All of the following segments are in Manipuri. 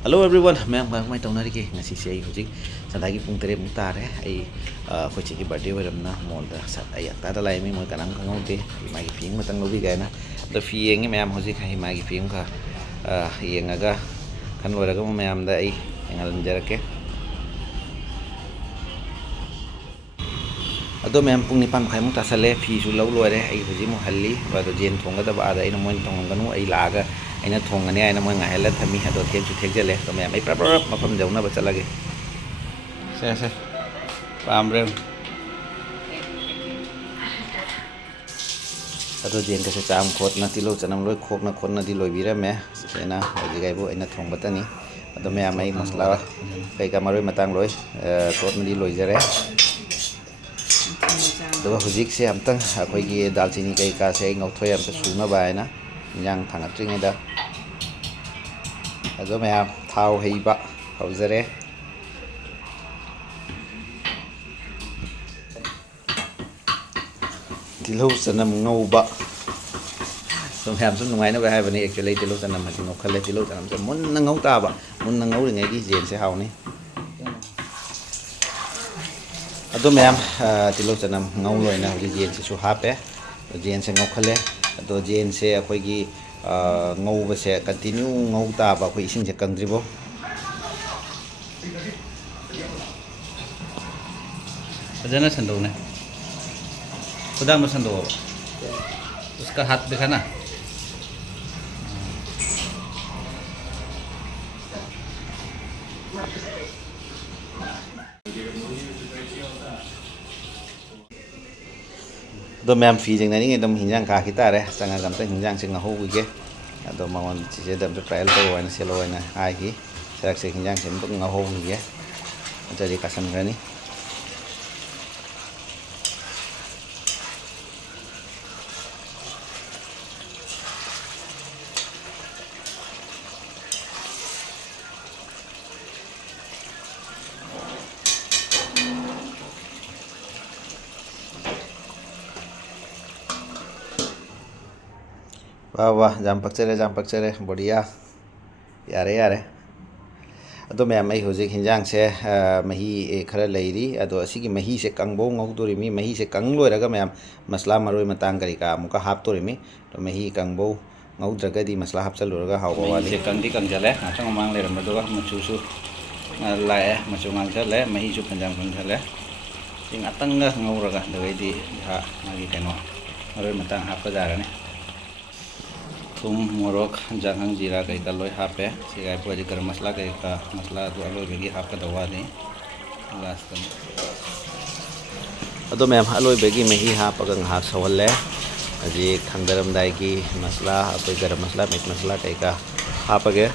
Hello everyone, मैं mai tawna ri ke ngasi se ai hujik sadagi pung tere mung tare ai khoi chi ki birthday waramna mall da sat ai ta da lai mi mo kanang kangau de mai ki phing matang lobi ga na da fi yeng me am hujik hai mai ki phing ka yeng aga kan lora ga me am da ai engal jar ke ado me am pung ni pam khai mung ta sale fi su lo lore ai hujik mo halli ba do jen thong ga da ba da ai no mo thong ga nu ai la ga aina thongani aina mo ngai la thami hado thek chu thek jale to me ai pra pra mafam jauna ba chalage se pam re ado jen ka se cham khot na tilo chanam loi khok na khon na di loi bira me se na ji gai bu aina thong batani ado me ai masla kai ka maroi matang loi tot na di loi jare do hujik se amtang akhoi gi dalchini kai ka se ngau thoi am ta suna ba aina yang thang tring da ado me thau hei ba hauzare tilo sanam ngau ba so me sum nungai na ba hai bani actually tilo sanam ha ngau khale tilo sanam se mun na ngau ta ba mun na ngau ngai gi jen se hau ni ado me tilo sanam ngau loi na gi jen se su ha pe jen se ngau khale ado jen se akhoi gi ngau ba se continue ngau ta ba khoi ising se kangdribo fajana sando ne khudang ma sando उसका हाथ दिखाना do mem fi jeng nani ngedam hinjang ka kita re sanga gam ta hinjang sing ngahu ge ado mangon ci dam se trial to wana selo wana ai ki sak se hinjang sem tuk ngahu ge jadi kasan gani wah wah jam pakchere बढ़िया yare yare ado me mai hojik hinjang se mahi khara leiri ado asigi mahi se kangbo ngautori mi mahi se kanglo raga me masla maroi matang kari ka muka hap tori mi to mahi kangbo ngau draga di masla hap chal raga haw ba wali se kangdi kangjale achang mang le ram do ga machu su lae machu mang chale mahi su panjang pun chale sing atang ga ngau raga dawai di ha magi keno maroi matang hap ka jara ne thum morok jangang jira kai ka loi hape sigai poi garam masala kai ka masala tu aloi begi hap ka dawa ni last time ado mem aloi begi mehi hap ka ngha sawalle aji khangdaram dai ki masala apoi garam masala meat masala kai ka hap ge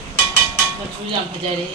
machu jam phajai re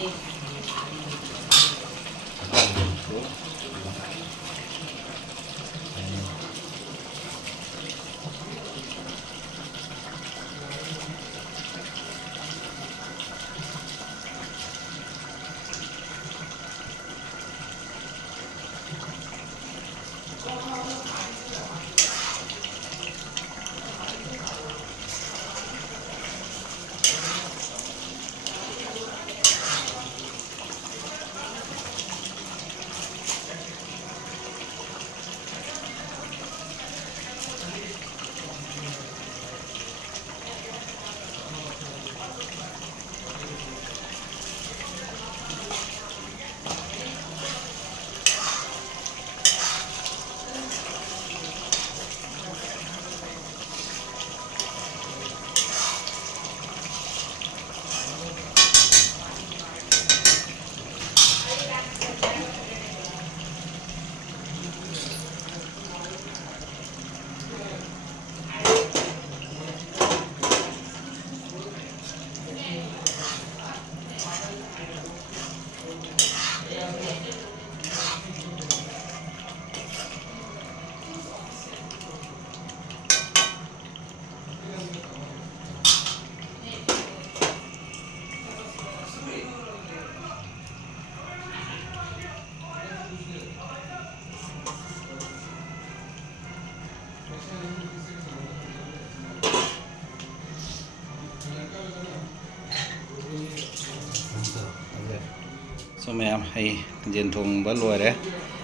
So ma'am, hey, jentung balore,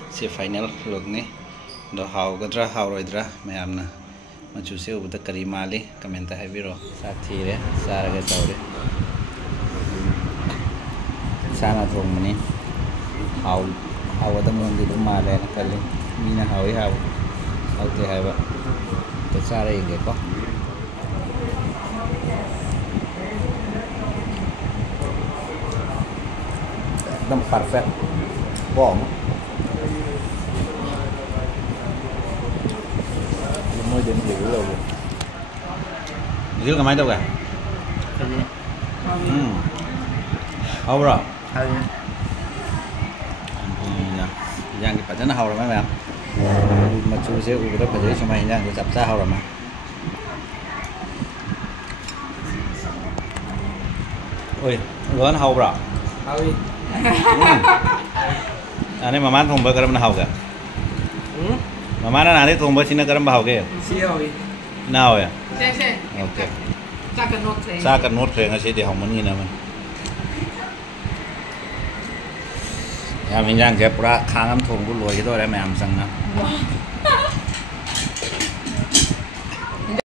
si final look ni. Do how gadra how roidra, ma'am na. Machu se ubuta kari mali, kamenta hai biro. Sathi re, sara ke taure. Sana thong mani. How ada mundi tu male na kali. Mina how. How te hai ba. To sara inge ko. एकदम परफेक्ट बॉम môi đến hiểu rồi dưới cái máy đâu cả hầu rồi giang cái phải nó hầu rồi mấy bạn mà chú sẽ uống cái đó phải dưới cho mày giang cái chập ra hầu rồi mà ôi lớn hầu rồi Ani mama thongba karam na hauga. Mama na nani thongba sina karam bahauge. Si hoy. Na hoya. Se. Okay. Sa kan not Sa ngasi di haumani na man. Ya min yang ke pura khangam thong bu loi to da mai am sang na.